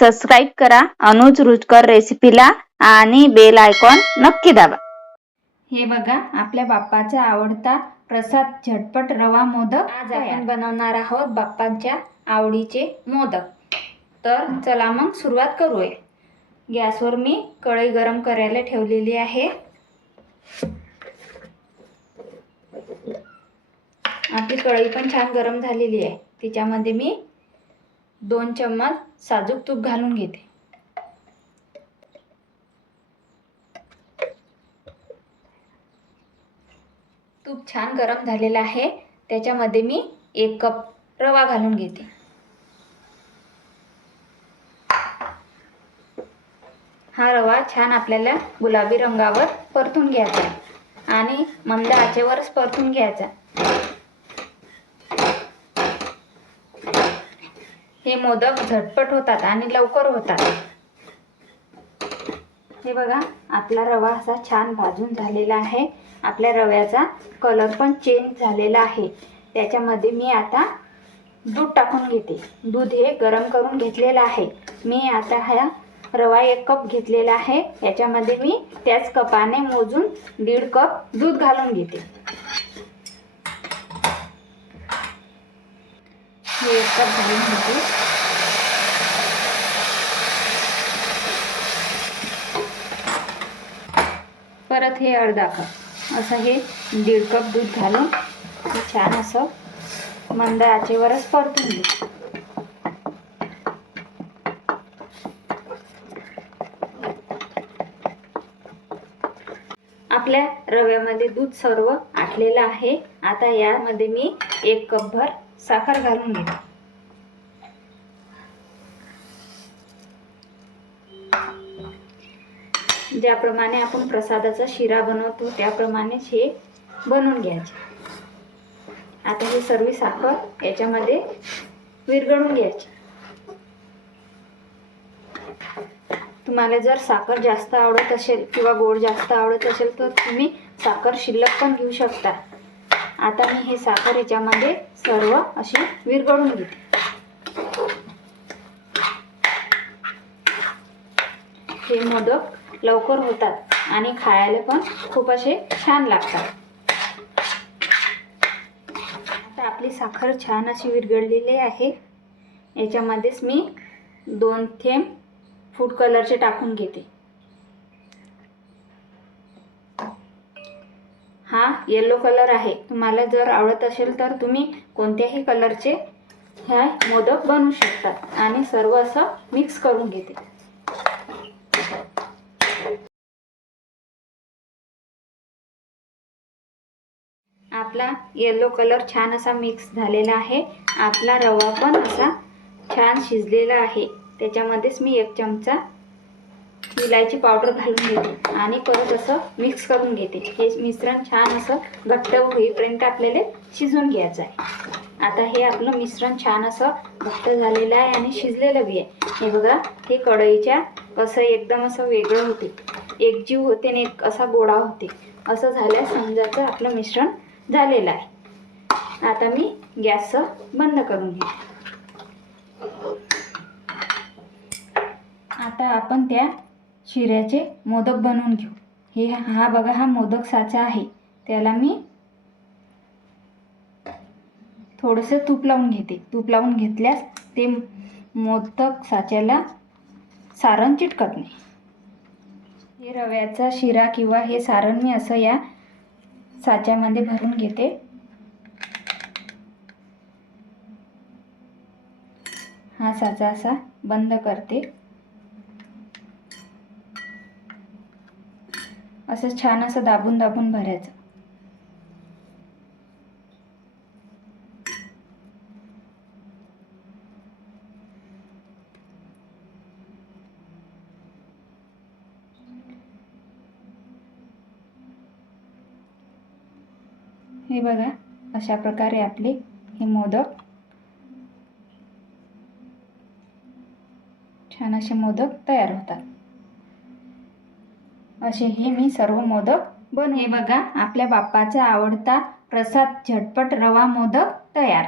Subscribe करा. अनुज रुचकर रेसिपीला आणि बेल आयकॉन नक्की दाबा. हे बघा आपल्या बाप्पाचा आवडता प्रसाद झटपट रवा मोदक आज आपण बनवणार आहोत बाप्पांच्या आवडीचे मोदक. तर चला मग सुरुवात करूया. गॅसवर मी कढई गरम करायला ठेवलेली आहे. आपली कढई पण छान गरम झालेली आहे. तिच्यामध्ये मी दोन चम्मच साजूक तूप घालून घेते. तूप छान गरम झालेलं आहे. त्याच्यामध्ये मी एक कप रवा घालून घेते. हा रवा छान आपल्याला गुलाबी रंगावर परतून घ्यायचा आणि मंद आचेवरच परतून घ्यायचा. हे मोदक झटपट होतात आणि लवकर होतात. हे बघा आपला रवा असा छान भाजून झालेला आहे. आपल्या रव्याचा कलर पण चेंज झालेला आहे. त्याच्यामध्ये मी आता दूध टाकून घेते. दूध हे गरम करून घेतलेलं आहे. मी आता हा रवा एक कप घेतलेला आहे. याच्यामध्ये मी त्याच कपाने मोजून दीड कप दूध घालून घेते. हे एक कप घालून घेते परत हे अर्धा कप असं हे दीड कप दूध घालून छान असं मंद आचेवरच परतून घे. आपल्या रव्यामध्ये दूध सर्व आटलेलं आहे. आता यामध्ये मी एक कपभर साखर घालून घेते ज्याप्रमाणे आपण प्रसादाचा शिरा बनवतो त्याप्रमाणेच हे बनवून घ्यायचे. आता हे सर्व साखर याच्यामध्ये विरघळून घ्यायची. तुम्हाला जर साखर जास्त आवडत असेल किंवा गोड जास्त आवडत असेल तर तुम्ही साखर शिल्लक पण घेऊ शकता. आता मी हे साखर याच्यामध्ये सर्व अशी विरघळून घेते. हे मोदक लवकर होतात आणि खायला पण खूप असे छान लागतात. आता आपली साखर छान अशी विरघळलेली आहे. याच्यामध्येच मी दोन थेंब फूड कलरचे टाकून घेते. हा येलो कलर आहे. तुम्हाला जर आवडत असेल तर तुम्ही कोणत्याही कलरचे ह्या मोदक बनवू शकतात आणि सर्व असं मिक्स करून घेते. आपला येलो कलर छान असा मिक्स झालेला आहे. आपला रवा पण असा छान शिजलेला आहे. त्याच्यामध्येच मी एक चमचा इलायची पावडर घालून घेते आणि परत असं मिक्स करून घेते. हे मिश्रण छान असं घट्ट होईपर्यंत आपल्याला शिजून घ्यायचं आहे. आता हे आपलं मिश्रण छान असं घट्ट झालेलं आहे आणि शिजलेलं बी आहे. हे बघा हे कढईच्या असं एकदम असं वेगळं होते. एकजीव होते आणि एक असा गोळा होते. असं झाल्यास समजायचं आपलं मिश्रण झालेलं आहे. आता मी गॅस बंद करून घेते. आता आपण त्या शिऱ्याचे मोदक बनवून घेऊ. हे हा बघा हा मोदक साचा आहे. त्याला मी थोडंसं तूप लावून घेते. तूप लावून घेतल्यास ते मोदक साच्याला सारण चिटकत नाही. हे रव्याचा शिरा किंवा हे सारण मी असं या साच्यामध्ये भरून घेते. हा साचा असा बंद करते. असं छान असं दाबून दाबून भरायचं. हे बघा अशा प्रकारे आपले हे मोदक. छान असे मोदक तयार होतात. असे हे मी सर्व मोदक बन हे बघा आपल्या बाप्पाचा आवडता प्रसाद झटपट रवा मोदक तयार.